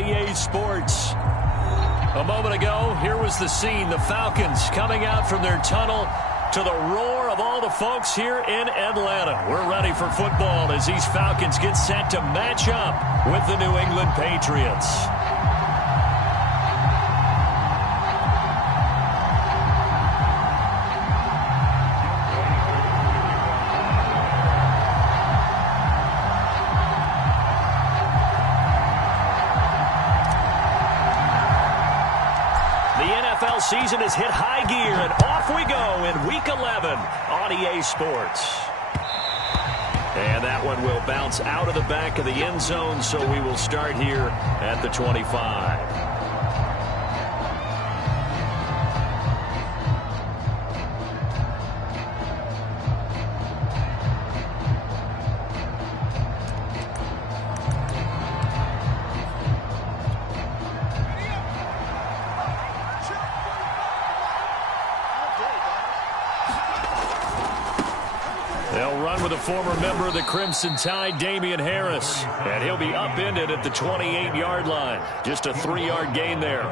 EA Sports. A moment ago, here was the scene. The Falcons coming out from their tunnel to the roar of all the folks here in Atlanta. We're ready for football as these Falcons get set to match up with the New England Patriots. Season has hit high gear, and off we go in Week 11 on EA Sports. And that one will bounce out of the back of the end zone, so we will start here at the 25. Former member of the Crimson Tide, Damian Harris. And he'll be upended at the 28-yard line. Just a 3-yard gain there.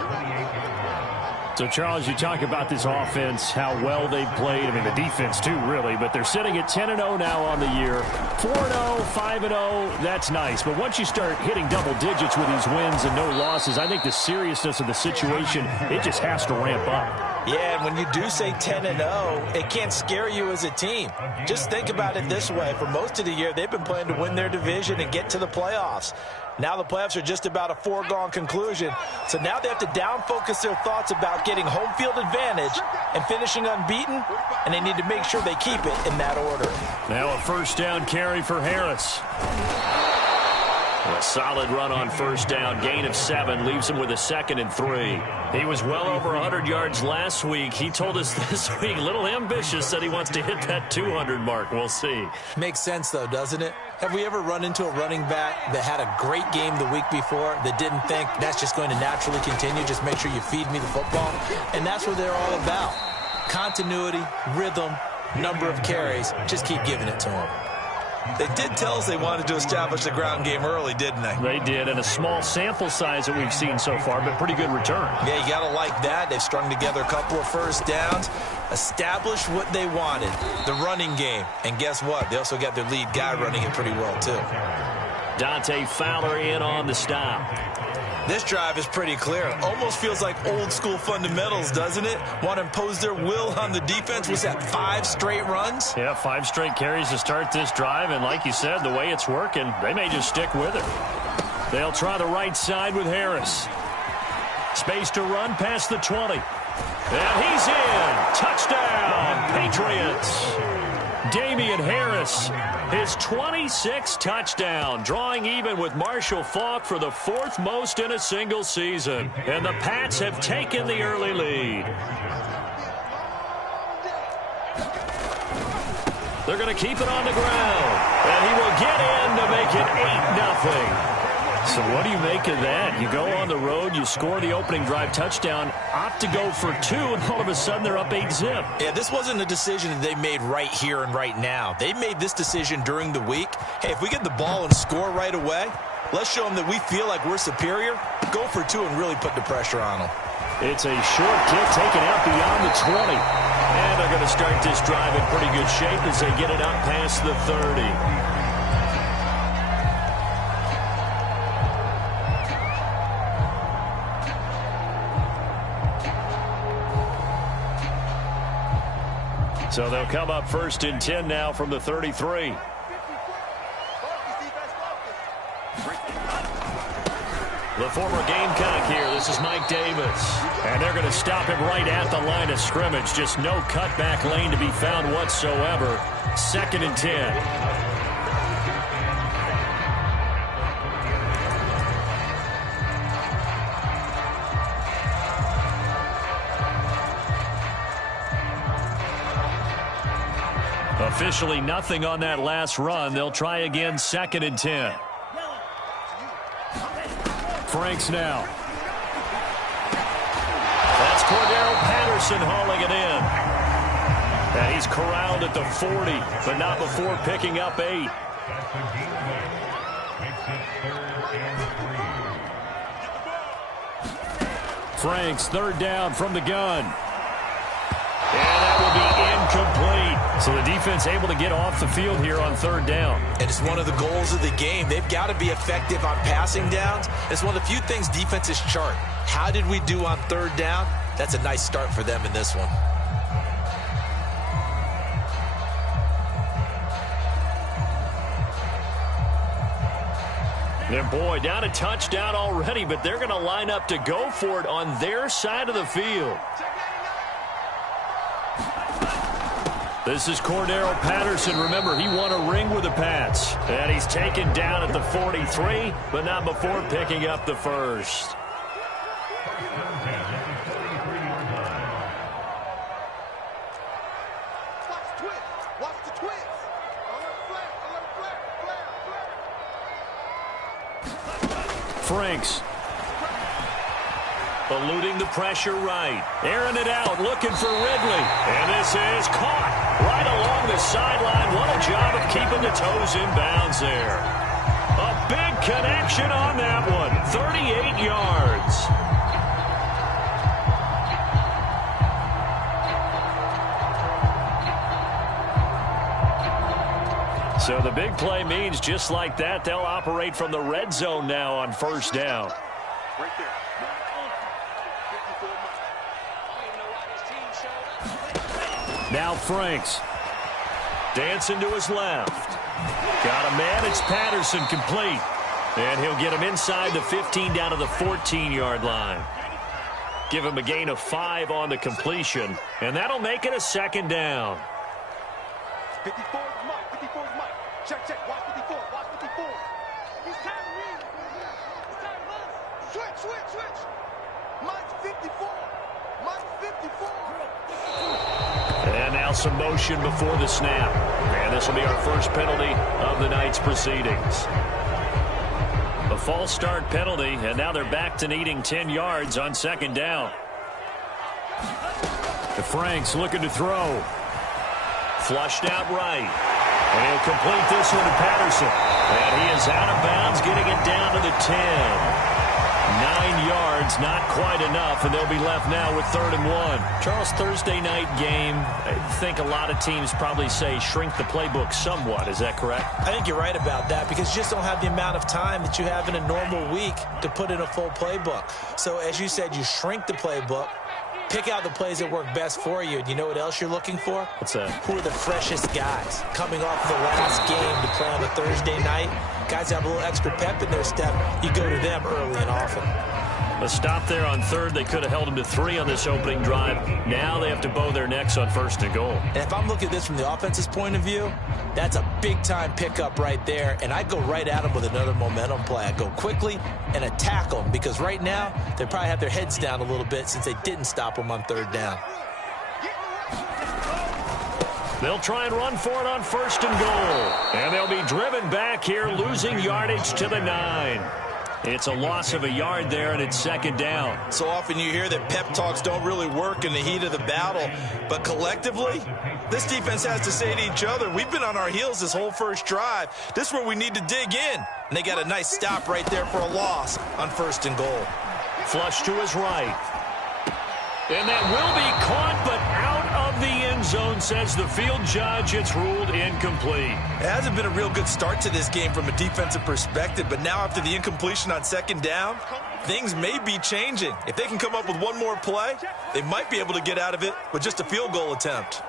So, Charles, you talk about this offense, how well they've played. I mean, the defense, too, really. But they're sitting at 10-0 now on the year. 4-0, 5-0, that's nice. But once you start hitting double digits with these wins and no losses, I think the seriousness of the situation, it just has to ramp up. Yeah, and when you do say 10-0, it can't scare you as a team. Just think about it this way. For most of the year, they've been playing to win their division and get to the playoffs. Now the playoffs are just about a foregone conclusion. So now they have to down-focus their thoughts about getting home field advantage and finishing unbeaten, and they need to make sure they keep it in that order. Now a first down carry for Harris. A solid run on first down. Gain of 7 leaves him with a 2nd and 3. He was well over 100 yards last week. He told us this week, a little ambitious, said he wants to hit that 200 mark. We'll see. Makes sense, though, doesn't it? Have we ever run into a running back that had a great game the week before that didn't think that's just going to naturally continue? Just make sure you feed me the football. And that's what they're all about. Continuity, rhythm, number of carries. Just keep giving it to them. They did tell us they wanted to establish the ground game early, didn't they? They did, and a small sample size that we've seen so far, but pretty good return. Yeah, you got to like that. They've strung together a couple of first downs, established what they wanted, the running game. And guess what? They also got their lead guy running it pretty well, too. Dante Fowler in on the stop. This drive is pretty clear. Almost feels like old-school fundamentals, doesn't it? Want to impose their will on the defense. Was that 5 straight runs? Yeah, 5 straight carries to start this drive. And like you said, the way it's working, they may just stick with it. They'll try the right side with Harris. Space to run past the 20. And he's in. Touchdown, Patriots. Damian Harris, his 26th touchdown, drawing even with Marshall Faulk for the 4th most in a single season. And the Pats have taken the early lead. They're going to keep it on the ground. And he will get in to make it 8-0. So what do you make of that? You go on the road, you score the opening drive touchdown, opt to go for 2, and all of a sudden they're up 8-zip. Yeah, this wasn't a decision that they made right here and right now. They made this decision during the week. Hey, if we get the ball and score right away, let's show them that we feel like we're superior. Go for 2 and really put the pressure on them. It's a short kick taken out beyond the 20. And they're going to start this drive in pretty good shape as they get it up past the 30. So they'll come up 1st and 10 now from the 33. The former Gamecock here. This is Mike Davis. And they're going to stop him right at the line of scrimmage. Just no cutback lane to be found whatsoever. 2nd and 10. Officially nothing on that last run. They'll try again 2nd and 10. Franks now. That's Cordero Patterson hauling it in. And he's corralled at the 40, but not before picking up 8. Franks, third down from the gun. And that will be incomplete. So the defense able to get off the field here on third down. And it's one of the goals of the game. They've got to be effective on passing downs. It's one of the few things defenses chart. How did we do on third down? That's a nice start for them in this one. And boy, down a touchdown already, but they're going to line up to go for it on their side of the field. This is Cordero Patterson. Remember, he won a ring with the Pats. And he's taken down at the 43, but not before picking up the first. Franks. Eluding the pressure right. Airing it out, looking for Ridley. And this is caught right along the sideline. What a job of keeping the toes in bounds there. A big connection on that one. 38 yards. So the big play means just like that, they'll operate from the red zone now on first down. Right there. Now Franks. Dancing to his left. Got a man, it's Patterson, complete. And he'll get him inside the 15 down to the 14-yard line. Give him a gain of 5 on the completion. And that'll make it a second down. 54 is Mike. 54 is Mike. Check, check. Watch 54. Watch 54. He's time to read. He's time to run. Switch. Mike's 54. Mike's 54. And now some motion before the snap. And this will be our first penalty of the night's proceedings. A false start penalty, and now they're back to needing 10 yards on second down. The Franks looking to throw. Flushed out right. And he'll complete this one to Patterson. And he is out of bounds, getting it down to the 10. 9 yards, not quite enough, and they'll be left now with 3rd and 1. Charles, Thursday night game, I think a lot of teams probably say shrink the playbook somewhat. Is that correct? I think you're right about that because you just don't have the amount of time that you have in a normal week to put in a full playbook. So as you said, you shrink the playbook, pick out the plays that work best for you. And you know what else you're looking for? What's that? Who are the freshest guys coming off the last game to play on a Thursday night? Guys have a little extra pep in their step. You go to them early and often. A stop there on 3rd. They could have held them to 3 on this opening drive. Now they have to bow their necks on 1st and goal. And if I'm looking at this from the offense's point of view, that's a big-time pickup right there. And I go right at them with another momentum play. I go quickly and attack them because right now they probably have their heads down a little bit since they didn't stop them on 3rd down. They'll try and run for it on 1st and goal. And they'll be driven back here, losing yardage to the 9. It's a loss of a yard there, and it's 2nd down. So often you hear that pep talks don't really work in the heat of the battle. But collectively, this defense has to say to each other, we've been on our heels this whole first drive. This is where we need to dig in. And they got a nice stop right there for a loss on 1st and goal. Flush to his right. And that will be caught, but out of the end zone, says the field judge. It's ruled incomplete. It hasn't been a real good start to this game from a defensive perspective, but now after the incompletion on 2nd down, things may be changing. If they can come up with one more play, they might be able to get out of it with just a field goal attempt.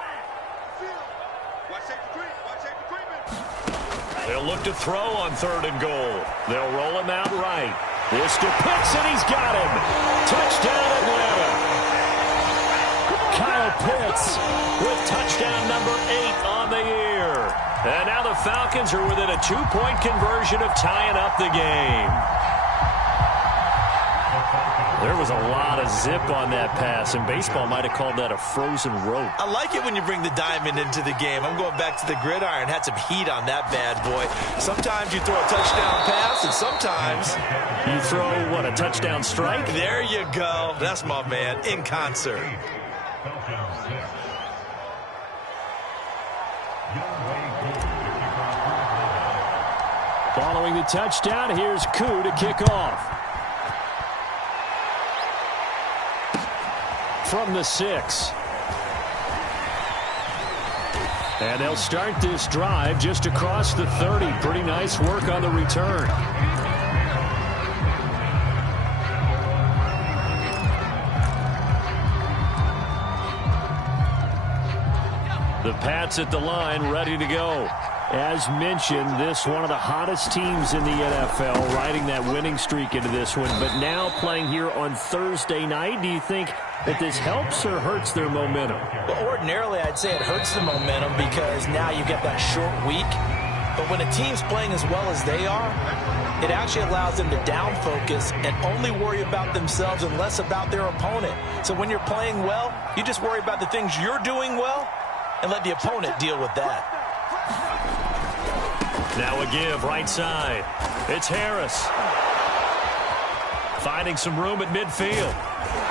They'll look to throw on 3rd and goal. They'll roll him out right. This to Pitts, and he's got him. Touchdown, Atlanta. Kyle Pitts with touchdown number 8 on the year. And now the Falcons are within a 2-point conversion of tying up the game. There was a lot of zip on that pass, and baseball might have called that a frozen rope. I like it when you bring the diamond into the game. I'm going back to the gridiron. Had some heat on that bad boy. Sometimes you throw a touchdown pass, and sometimes you throw, what, a touchdown strike? There you go. That's my man, in concert. Following the touchdown, here's Koo to kick off. from the 6. And they'll start this drive just across the 30. Pretty nice work on the return. The Pats at the line, ready to go. As mentioned, this one of the hottest teams in the NFL, riding that winning streak into this one. But now playing here on Thursday night, do you think that this helps or hurts their momentum? Well, ordinarily, I'd say it hurts the momentum because now you get that short week. But when a team's playing as well as they are, it actually allows them to down focus and only worry about themselves and less about their opponent. So when you're playing well, you just worry about the things you're doing well and let the opponent deal with that. Now a give right side. It's Harris. Finding some room at midfield.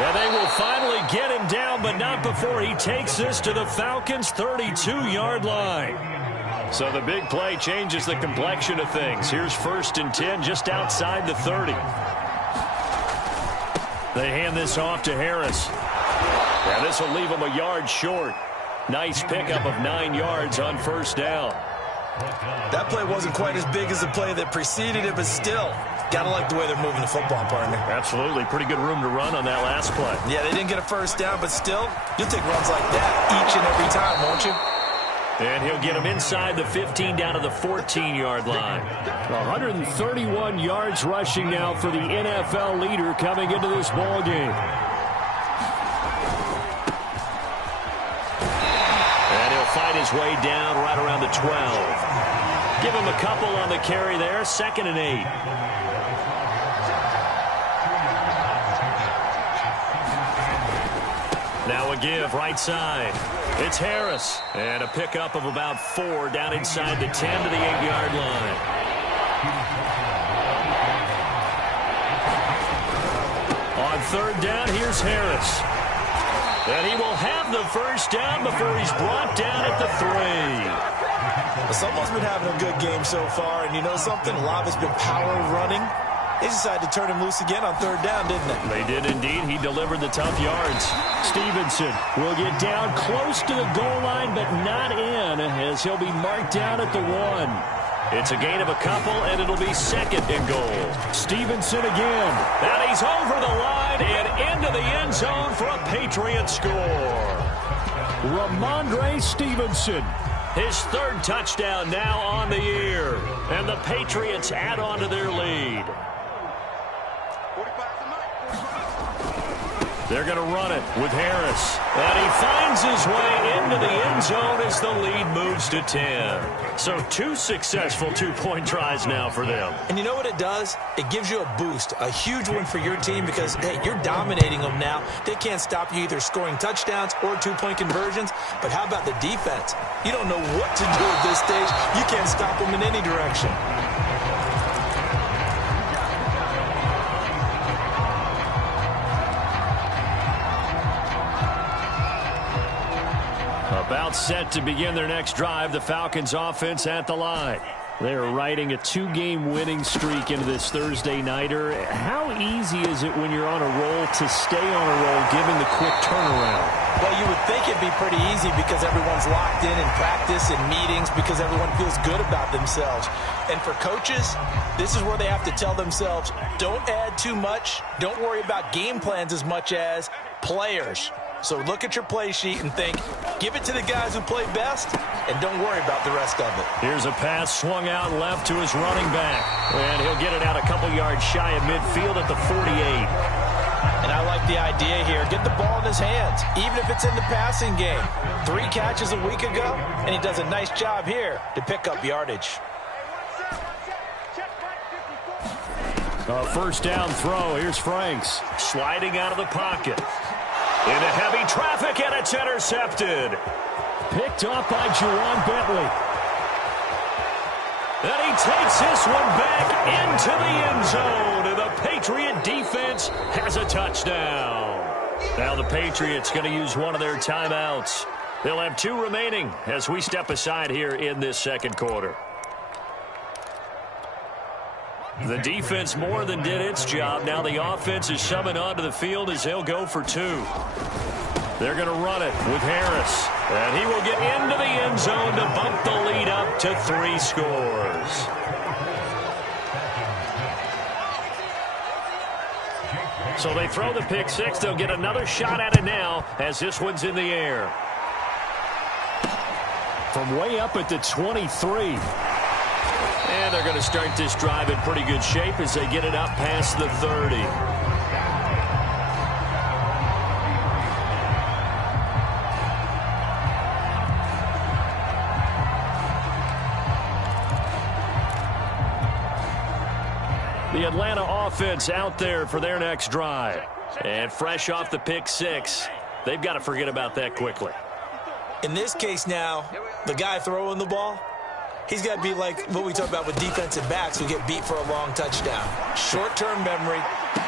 And they will finally get him down, but not before he takes this to the Falcons' 32-yard line. So the big play changes the complexion of things. Here's 1st and 10 just outside the 30. They hand this off to Harris. And this will leave him a yard short. Nice pickup of 9 yards on 1st down. That play wasn't quite as big as the play that preceded it, but still, got to like the way they're moving the football, partner. Absolutely. Pretty good room to run on that last play. Yeah, they didn't get a 1st down, but still, you'll take runs like that each and every time, won't you? And he'll get him inside the 15 down to the 14-yard line. 131 yards rushing now for the NFL leader coming into this ball game. And he'll fight his way down right around the 12. Give him a couple on the carry there. 2nd and 8. Now a give right side. It's Harris. And a pickup of about 4 down inside the 10 to the 8-yard line. On 3rd down, here's Harris. And he will have the 1st down before he's brought down at the 3. Someone's been having a good game so far, and you know something? A lot of it's been power running. They decided to turn him loose again on 3rd down, didn't they? They did indeed. He delivered the tough yards. Stevenson will get down close to the goal line, but not in, as he'll be marked down at the 1. It's a gain of a couple, and it'll be 2nd and goal. Stevenson again. And he's over the line and into the end zone for a Patriot score. Ramondre Stevenson. His 3rd touchdown now on the year. And the Patriots add on to their lead. They're going to run it with Harris. And he finds his way into the end zone as the lead moves to 10. So 2 successful 2-point tries now for them. And you know what it does? It gives you a boost, a huge one for your team because, hey, you're dominating them now. They can't stop you either scoring touchdowns or 2-point conversions. But how about the defense? You don't know what to do at this stage. You can't stop them in any direction. About set to begin their next drive, the Falcons offense at the line. They're riding a 2-game winning streak into this Thursday nighter. How easy is it when you're on a roll to stay on a roll given the quick turnaround? Well, you would think it'd be pretty easy because everyone's locked in practice and meetings because everyone feels good about themselves. And for coaches, this is where they have to tell themselves, don't add too much. Don't worry about game plans as much as players. So look at your play sheet and think, give it to the guys who play best, and don't worry about the rest of it. Here's a pass swung out left to his running back. And he'll get it out a couple yards shy of midfield at the 48. And I like the idea here. Get the ball in his hands, even if it's in the passing game. 3 catches a week ago, and he does a nice job here to pick up yardage. A 1st down throw. Here's Franks sliding out of the pocket. Into heavy traffic, and it's intercepted. Picked off by Juwan Bentley. And he takes this one back into the end zone. And the Patriot defense has a touchdown. Now the Patriots going to use one of their timeouts. They'll have 2 remaining as we step aside here in this 2nd quarter. The defense more than did its job. Now the offense is summoned onto the field as they'll go for 2. They're going to run it with Harris. And he will get into the end zone to bump the lead up to 3 scores. So they throw the pick six. They'll get another shot at it now as this one's in the air. From way up at the 23. And they're going to start this drive in pretty good shape as they get it up past the 30. The Atlanta offense out there for their next drive. And fresh off the pick six, they've got to forget about that quickly. In this case now, the guy throwing the ball, he's got to be like what we talk about with defensive backs who get beat for a long touchdown. Short-term memory,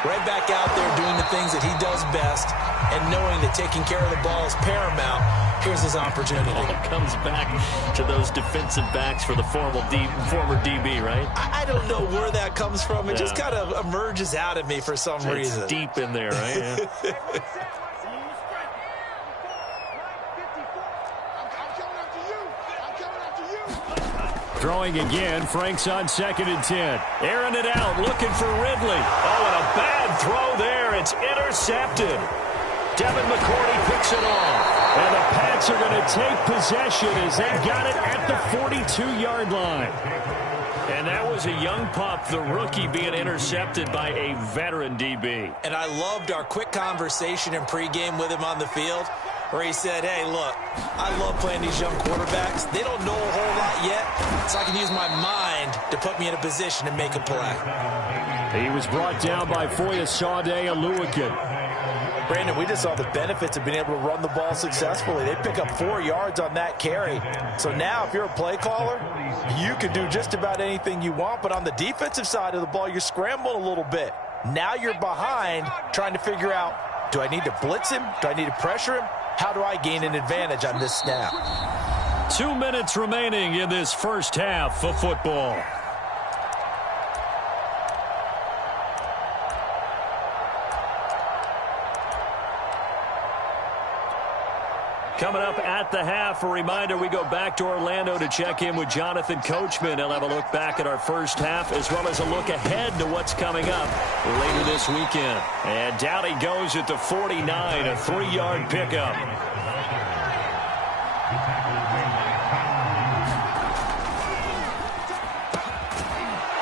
right back out there doing the things that he does best, and knowing that taking care of the ball is paramount. Here's his opportunity. It all comes back to those defensive backs for the former DB, right? I don't know where that comes from. It just kind of emerges out of me for some reason. It's deep in there, right? Yeah. Throwing again, Frank's on 2nd and 10. Airing it out, looking for Ridley. Oh, and a bad throw there. It's intercepted. Devin McCourty picks it off. And the Pats are going to take possession as they've got it at the 42-yard line. And that was a young pup, the rookie, being intercepted by a veteran DB. And I loved our quick conversation in pregame with him on the field, where he said, hey, look, I love playing these young quarterbacks. They don't know a whole lot yet, so I can use my mind to put me in a position to make a play. He was brought down by Foyesade Aluakin. Brandon, we just saw the benefits of being able to run the ball successfully. They pick up 4 yards on that carry. So now if you're a play caller, you can do just about anything you want. But on the defensive side of the ball, you're scrambling a little bit. Now you're behind trying to figure out, do I need to blitz him? Do I need to pressure him? How do I gain an advantage on this snap? 2 minutes remaining in this first half of football. Coming up at the half, a reminder, we go back to Orlando to check in with Jonathan Coachman. He'll have a look back at our first half as well as a look ahead to what's coming up later this weekend. And down he goes at the 49, a 3-yard pickup.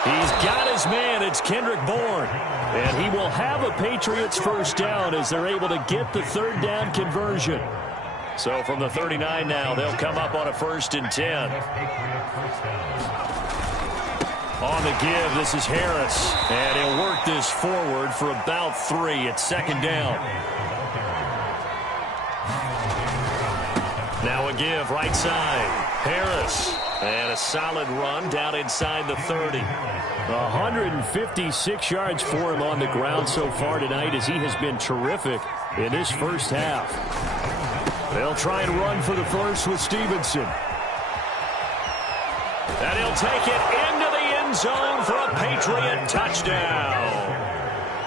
He's got his man. It's Kendrick Bourne. And he will have a Patriots first down as they're able to get the 3rd down conversion. So from the 39 now, they'll come up on a 1st and 10. On the give, this is Harris. And he'll work this forward for about 3. It's 2nd down. Now a give, right side. Harris. And a solid run down inside the 30. 156 yards for him on the ground so far tonight as he has been terrific in this first half. They'll try and run for the first with Stevenson. And he'll take it into the end zone for a Patriot touchdown.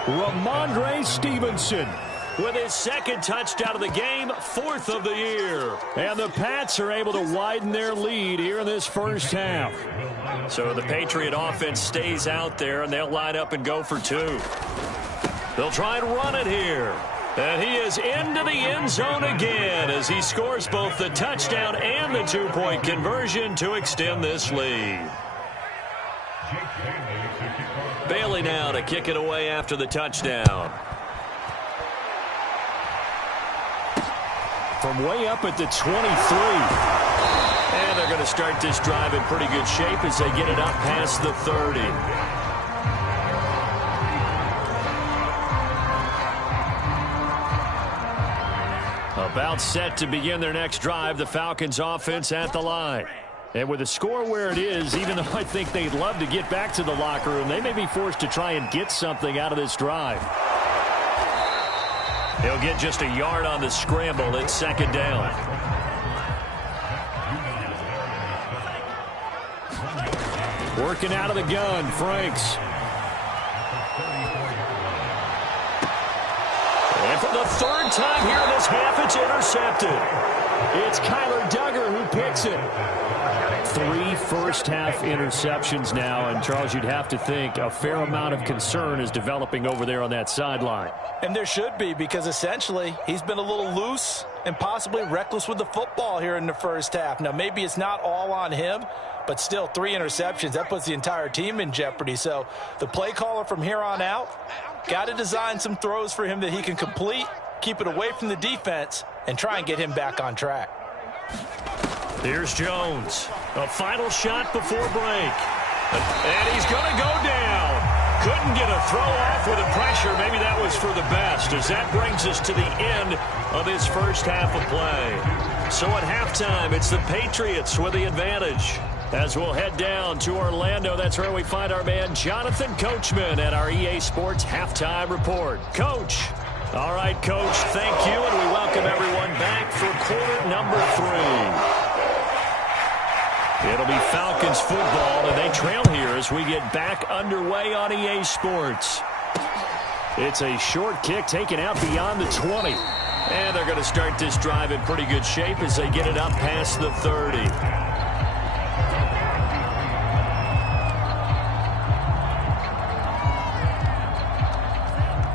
Ramondre Stevenson with his 2nd touchdown of the game, 4th of the year. And the Pats are able to widen their lead here in this first half. So the Patriot offense stays out there, and they'll line up and go for 2. They'll try and run it here. And he is into the end zone again as he scores both the touchdown and the 2-point conversion to extend this lead. Bailey now to kick it away after the touchdown. From way up at the 23. And they're going to start this drive in pretty good shape as they get it up past the 30. About set to begin their next drive, the Falcons offense at the line. And with the score where it is, even though I think they'd love to get back to the locker room, they may be forced to try and get something out of this drive. He'll get just a yard on the scramble. It's 2nd down. Working out of the gun, Franks. And for the third time here in this half, it's intercepted. It's Kyler Duggar who picks it. 3 first-half interceptions now, and Charles, you'd have to think a fair amount of concern is developing over there on that sideline. And there should be, because essentially he's been a little loose and possibly reckless with the football here in the first half. Now, maybe it's not all on him, but still 3 interceptions. That puts the entire team in jeopardy. So the play caller from here on out got to design some throws for him that he can complete, keep it away from the defense, and try and get him back on track. Here's Jones. A final shot before break. And he's going to go down. Couldn't get a throw off with the pressure. Maybe that was for the best, as that brings us to the end of this first half of play. So at halftime, it's the Patriots with the advantage. As we'll head down to Orlando, that's where we find our man Jonathan Coachman at our EA Sports Halftime Report. Coach. All right, Coach, thank you, and we welcome everyone back for quarter number 3. It'll be Falcons football, and they trail here as we get back underway on EA Sports. It's a short kick taken out beyond the 20. And they're going to start this drive in pretty good shape as they get it up past the 30.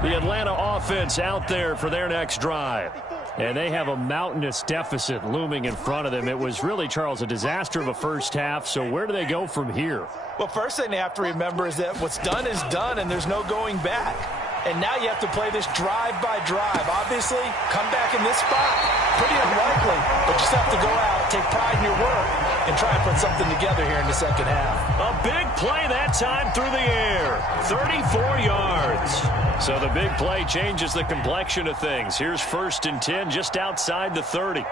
The Atlanta offense out there for their next drive. And they have a mountainous deficit looming in front of them. It was really, Charles, a disaster of a first half. So where do they go from here? Well, first thing they have to remember is that what's done is done, and there's no going back. And now you have to play this drive by drive. Obviously, come back in this spot, pretty unlikely. But you just have to go out, take pride in your work, and try and put something together here in the second half. A big play that time through the air. 34 yards. So the big play changes the complexion of things. Here's 1st and 10 just outside the 30.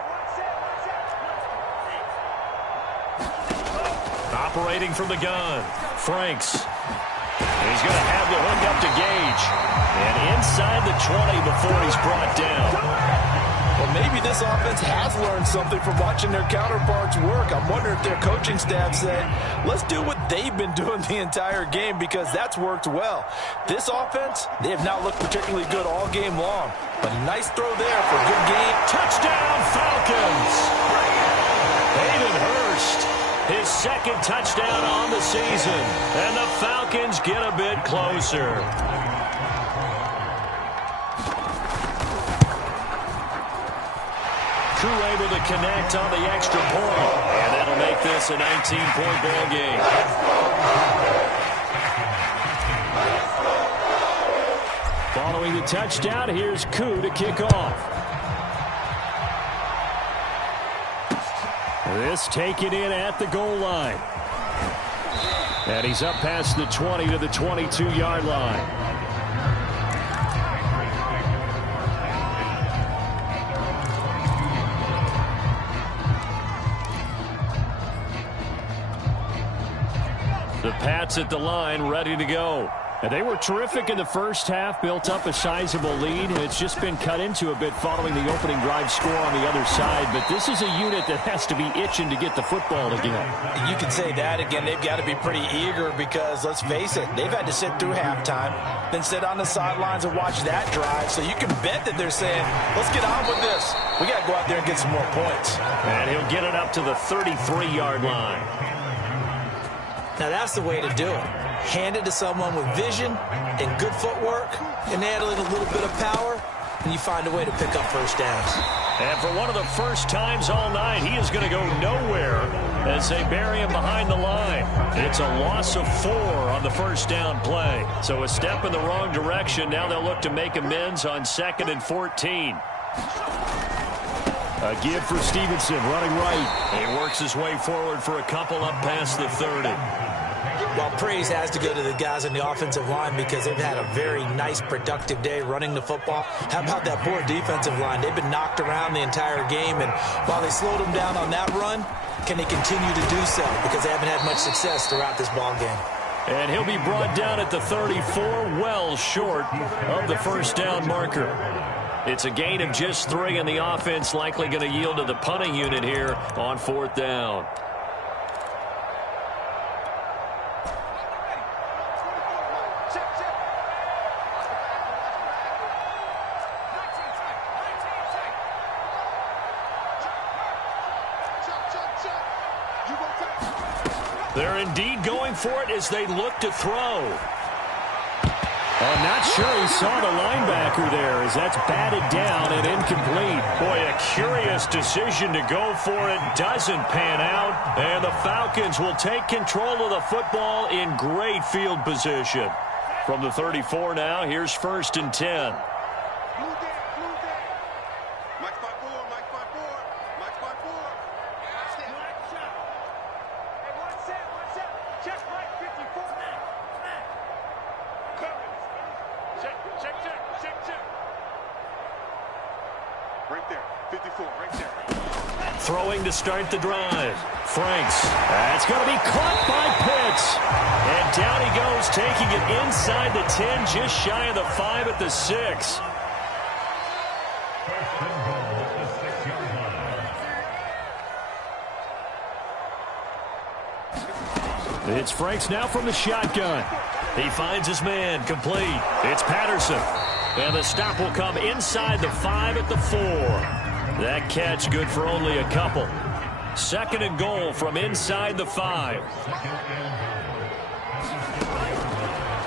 Operating from the gun. Franks. He's going to have the hook up to Gage. And inside the 20 before he's brought down. Well, maybe this offense has learned something from watching their counterparts work. I'm wondering if their coaching staff said, let's do what they've been doing the entire game, because that's worked well. This offense, they have not looked particularly good all game long. But a nice throw there for a good game. Touchdown, Falcons! Hayden Hurst, his 2nd touchdown on the season. And the Falcons get a bit closer. Able to connect on the extra point, and that'll make this a 19-point ball game. Following the touchdown, here's Koo to kick off. This taken in at the goal line. And he's up past the 20 to the 22-yard line. The Pats at the line, ready to go. And they were terrific in the first half, built up a sizable lead, and it's just been cut into a bit following the opening drive score on the other side. But this is a unit that has to be itching to get the football again. You can say that again. They've got to be pretty eager because, let's face it, they've had to sit through halftime, then sit on the sidelines and watch that drive. So you can bet that they're saying, let's get on with this. We got to go out there and get some more points. And he'll get it up to the 33-yard line. Now, that's the way to do it. Hand it to someone with vision and good footwork, and add a little bit of power, and you find a way to pick up first downs. And for one of the first times all night, he is going to go nowhere as they bury him behind the line. It's a loss of 4 on the first down play. So a step in the wrong direction. Now they'll look to make amends on 2nd and 14. A give for Stevenson, running right. He works his way forward for a couple up past the 30. Well, praise has to go to the guys on the offensive line because they've had a very nice, productive day running the football. How about that poor defensive line? They've been knocked around the entire game, and while they slowed them down on that run, can they continue to do so? Because they haven't had much success throughout this ball game. And he'll be brought down at the 34, well short of the first down marker. It's a gain of just 3, and the offense likely going to yield to the punting unit here on 4th down. They're indeed going for it as they look to throw. I'm not sure he saw the linebacker there as that's batted down and incomplete. Boy, a curious decision to go for it. Doesn't pan out. And the Falcons will take control of the football in great field position. From the 34 now, here's 1st and 10. Right there, 54, right there. Throwing to start the drive. Franks. That's going to be caught by Pitts. And down he goes, taking it inside the 10, just shy of the 5 at the 6. It's Franks now from the shotgun. He finds his man, complete. It's Patterson. And the stop will come inside the 5 at the 4. That catch good for only a couple. 2nd and goal from inside the 5.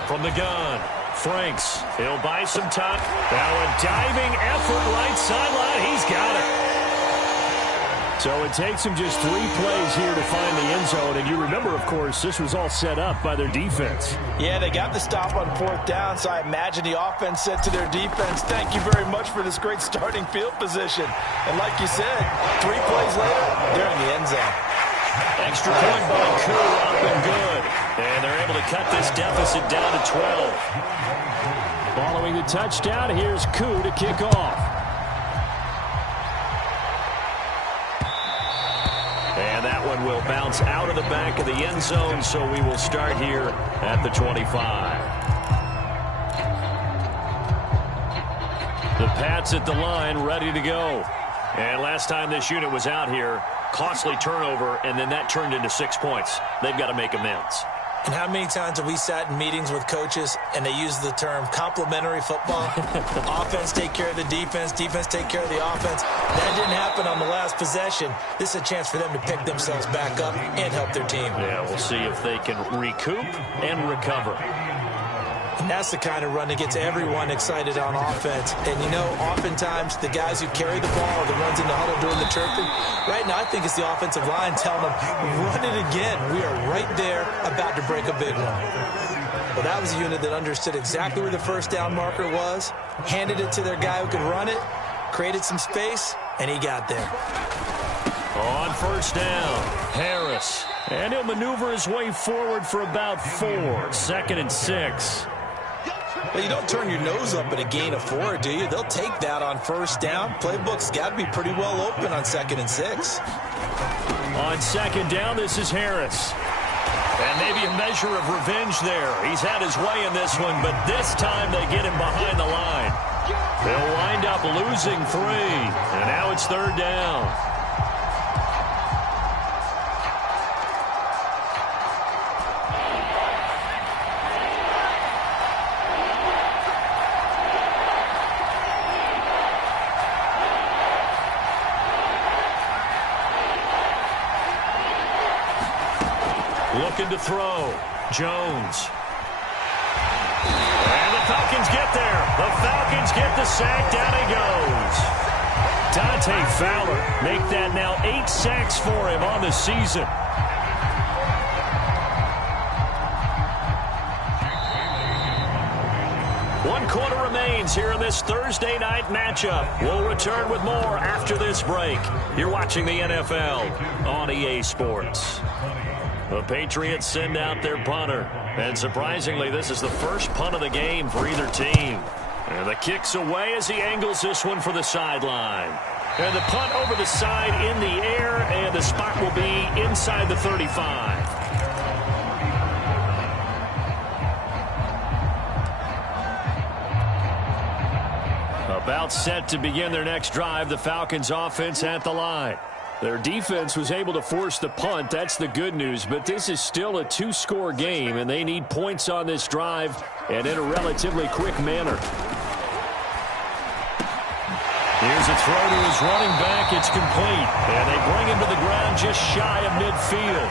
From the gun, Franks. He'll buy some time. Now a diving effort right sideline. He's got it. So it takes him just 3 plays here to find the end zone. And you remember, of course, this was all set up by their defense. Yeah, they got the stop on 4th down, so I imagine the offense said to their defense, thank you very much for this great starting field position. And like you said, 3 plays later, they're in the end zone. Extra point by Koo, up and good. And they're able to cut this deficit down to 12. Following the touchdown, here's Koo to kick off. And that one will bounce out of the back of the end zone, so we will start here at the 25. The Pats at the line, ready to go. And last time this unit was out here, costly turnover, and then that turned into 6 points. They've got to make amends. And how many times have we sat in meetings with coaches and they use the term complementary football? Offense take care of the defense, defense take care of the offense. That didn't happen on the last possession. This is a chance for them to pick themselves back up and help their team. Yeah, we'll see if they can recoup and recover. And that's the kind of run that gets everyone excited on offense. And, you know, oftentimes the guys who carry the ball are the ones in the huddle doing the chirping. Right now, I think it's the offensive line telling them, run it again. We are right there about to break a big one. Well, that was a unit that understood exactly where the 1st down marker was, handed it to their guy who could run it, created some space, and he got there. On 1st down, Harris. And he'll maneuver his way forward for about 4. 2nd and 6. Well, you don't turn your nose up at a gain of 4, do you? They'll take that on 1st down. Playbook's got to be pretty well open on 2nd and 6. On 2nd down, this is Harris. And maybe a measure of revenge there. He's had his way in this one, but this time they get him behind the line. They'll wind up losing 3. And now it's 3rd down. Looking to throw. Jones. And the Falcons get there. The Falcons get the sack. Down he goes. Dante Fowler make that now 8 sacks for him on the season. One quarter remains here in this Thursday night matchup. We'll return with more after this break. You're watching the NFL on EA Sports. The Patriots send out their punter. And surprisingly, this is the first punt of the game for either team. And the kick's away as he angles this one for the sideline. And the punt over the side in the air, and the spot will be inside the 35. About set to begin their next drive, the Falcons offense at the line. Their defense was able to force the punt. That's the good news, but this is still a 2-score game, and they need points on this drive and in a relatively quick manner. Here's a throw to his running back. It's complete, and they bring him to the ground just shy of midfield.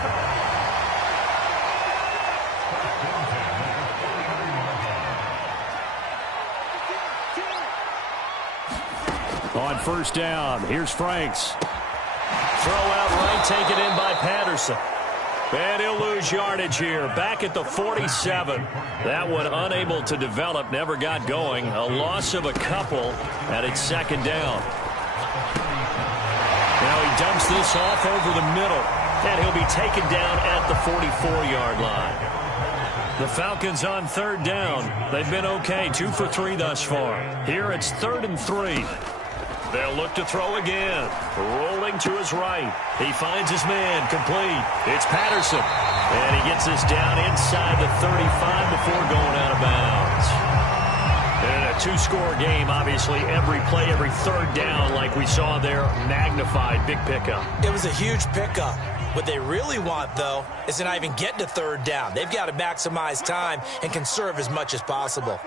On first down, here's Franks. Throw out right, taken in by Patterson. And he'll lose yardage here, back at the 47. That one unable to develop, never got going. A loss of a couple, and it's second down. Now he dumps this off over the middle, and he'll be taken down at the 44-yard line. The Falcons on third down. They've been okay, 2 for 3 thus far. Here it's 3rd and 3. They'll look to throw again. Rolling to his right. He finds his man. Complete. It's Patterson. And he gets this down inside the 35 before going out of bounds. And a 2-score game, obviously. Every play, every third down, like we saw there, magnified. Big pickup. It was a huge pickup. What they really want, though, is to not even get to third down. They've got to maximize time and conserve as much as possible.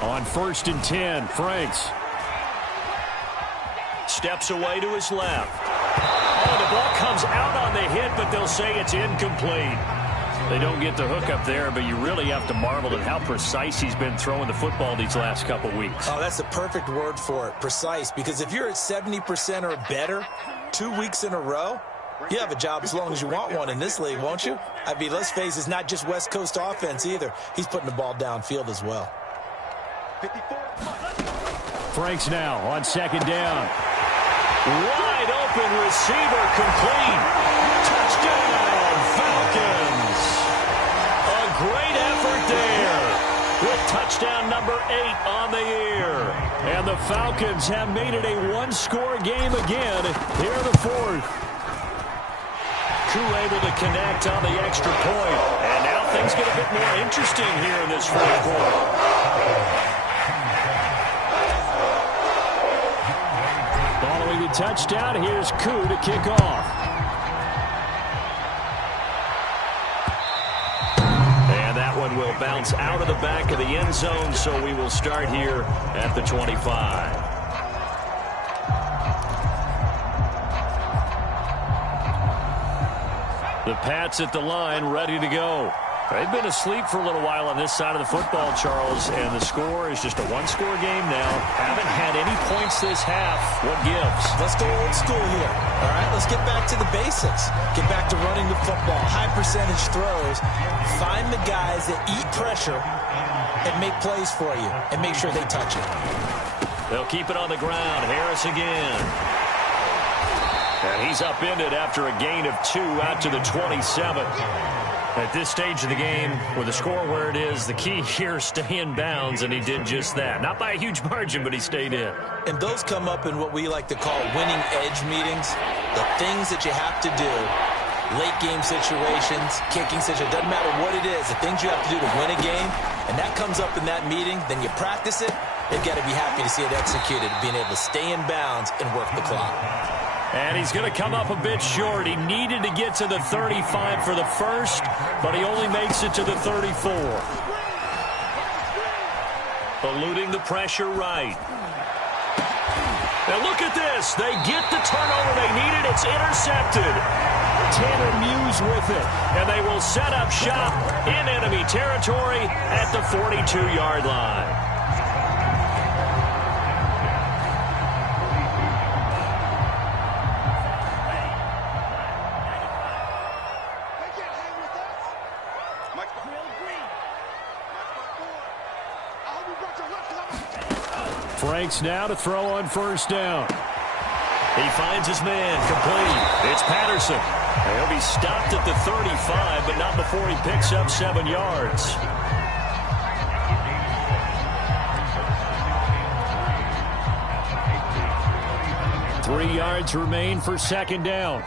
On 1st and 10, Franks. Steps away to his left. Oh, the ball comes out on the hit, but they'll say it's incomplete. They don't get the hook up there, but you really have to marvel at how precise he's been throwing the football these last couple weeks. Oh, that's the perfect word for it, precise, because if you're at 70% or better 2 weeks in a row, you have a job as long as you want one in this league, won't you? I mean, let's face it, it's not just West Coast offense either. He's putting the ball downfield as well. Franks now on 2nd down. Wide open receiver, complete. Touchdown, Falcons. A great effort there with touchdown number 8 on the year. And the Falcons have made it a 1-score game again here in the 4th. Koo able to connect on the extra point. And now things get a bit more interesting here in this 4th quarter. Following the touchdown, here's Koo to kick off. And that one will bounce out of the back of the end zone, so we will start here at the 25. The Pats at the line, ready to go. They've been asleep for a little while on this side of the football, Charles, and the score is just a 1-score game now. Haven't had any points this half. What gives? Let's go old school here. All right, let's get back to the basics. Get back to running the football, high percentage throws. Find the guys that eat pressure and make plays for you and make sure they touch it. They'll keep it on the ground. Harris again. And he's upended after a gain of 2 out to the 27. At this stage of the game, with the score where it is, the key here, stay in bounds, and he did just that. Not by a huge margin, but he stayed in. And those come up in what we like to call winning edge meetings. The things that you have to do, late game situations, kicking situations, doesn't matter what it is, the things you have to do to win a game, and that comes up in that meeting, then you practice it, they've got to be happy to see it executed, being able to stay in bounds and work the clock. And he's going to come up a bit short. He needed to get to the 35 for the first, but he only makes it to the 34. Eluding the pressure right. Now look at this. They get the turnover they needed. It's intercepted. Tanner Muse with it. And they will set up shop in enemy territory at the 42-yard line. Franks now to throw on first down. He finds his man, complete. It's Patterson. He'll be stopped at the 35, but not before he picks up 7 yards. Three yards remain for second down.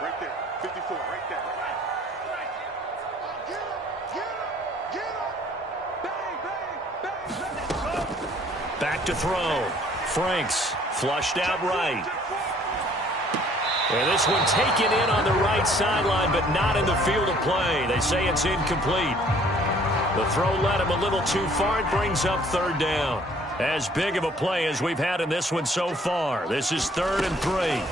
Right there, 54, right there. Back to throw. Franks flushed out right. And this one taken in on the right sideline, but not in the field of play. They say it's incomplete. The throw led him a little too far. It brings up third down. As big of a play as we've had in this one so far. This is 3rd and 3. And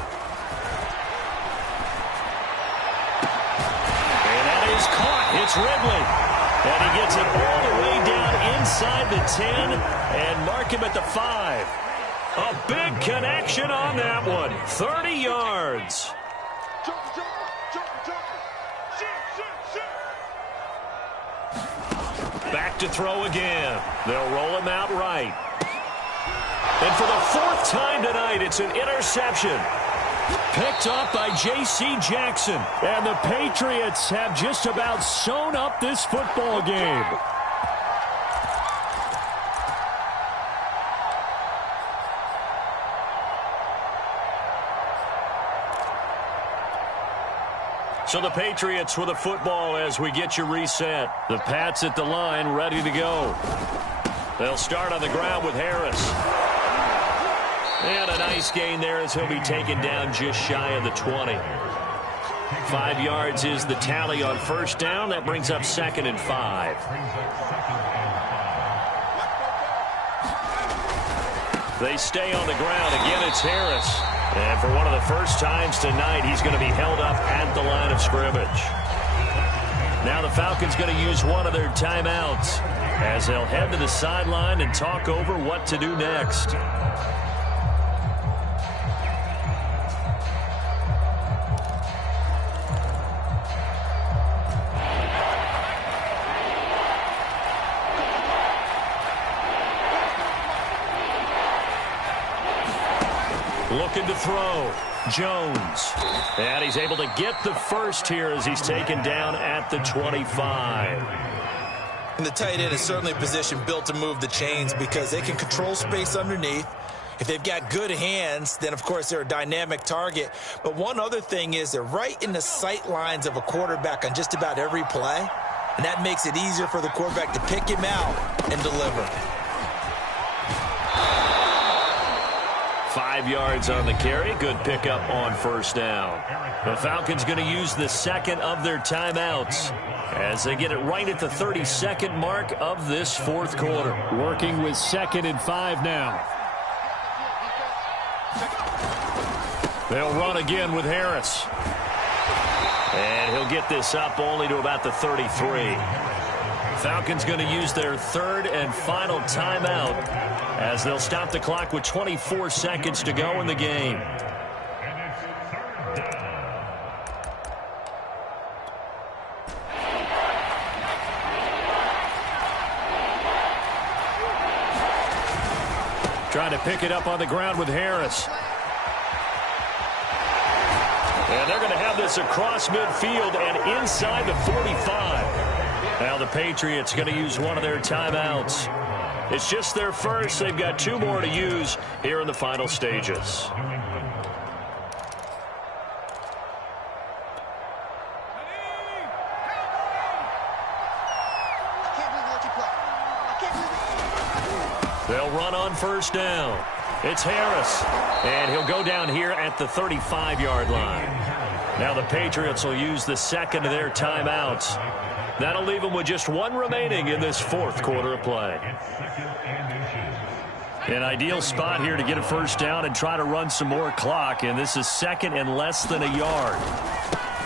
that is caught. It's Ridley. And he gets it all the way down inside the 10 and mark him at the 5. A big connection on that one. 30 yards. Back to throw again. They'll roll him out right. And for the 4th time tonight, it's an interception. Picked up by J.C. Jackson. And the Patriots have just about sewn up this football game. So the Patriots with the football as we get you reset. The Pats at the line, ready to go. They'll start on the ground with Harris. And a nice gain there as he'll be taken down just shy of the 20. 5 yards is the tally on first down. That brings up 2nd and 5. They stay on the ground. Again, it's Harris. And for one of the first times tonight, he's going to be held up at the line of scrimmage. Now the Falcons going to use one of their timeouts as they'll head to the sideline and talk over what to do next. Looking to throw. Jones. And he's able to get the first here as he's taken down at the 25. And the tight end is certainly a position built to move the chains because they can control space underneath. If they've got good hands, then, of course, they're a dynamic target. But one other thing is they're right in the sight lines of a quarterback on just about every play. And that makes it easier for the quarterback to pick him out and deliver. 5 yards on the carry. Good pickup on first down. The Falcons going to use the second of their timeouts as they get it right at the 32nd mark of this 4th quarter. Working with 2nd and 5 now. They'll run again with Harris. And he'll get this up only to about the 33. Falcons going to use their 3rd and final timeout as they'll stop the clock with 24 seconds to go in the game. Trying to pick it up on the ground with Harris. And they're going to have this across midfield and inside the 45. Now the Patriots going to use one of their timeouts. It's just their first. They've got 2 more to use here in the final stages. They'll run on first down. It's Harris. And he'll go down here at the 35-yard line. Now the Patriots will use the second of their timeouts. That'll leave them with just 1 remaining in this 4th quarter of play. An ideal spot here to get a first down and try to run some more clock, and this is 2nd and less than a yard.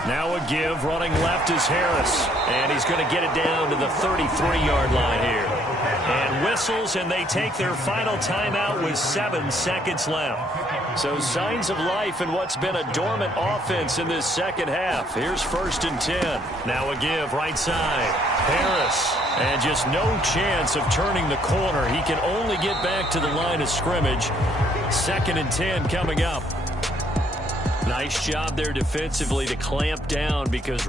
Now a give, running left is Harris, and he's going to get it down to the 33-yard line here. And whistles, and they take their final timeout with 7 seconds left. So signs of life in what's been a dormant offense in this second half. Here's 1st and 10. Now a give, right side. Harris, and just no chance of turning the corner. He can only get back to the line of scrimmage. 2nd and 10 coming up. Nice job there defensively to clamp down because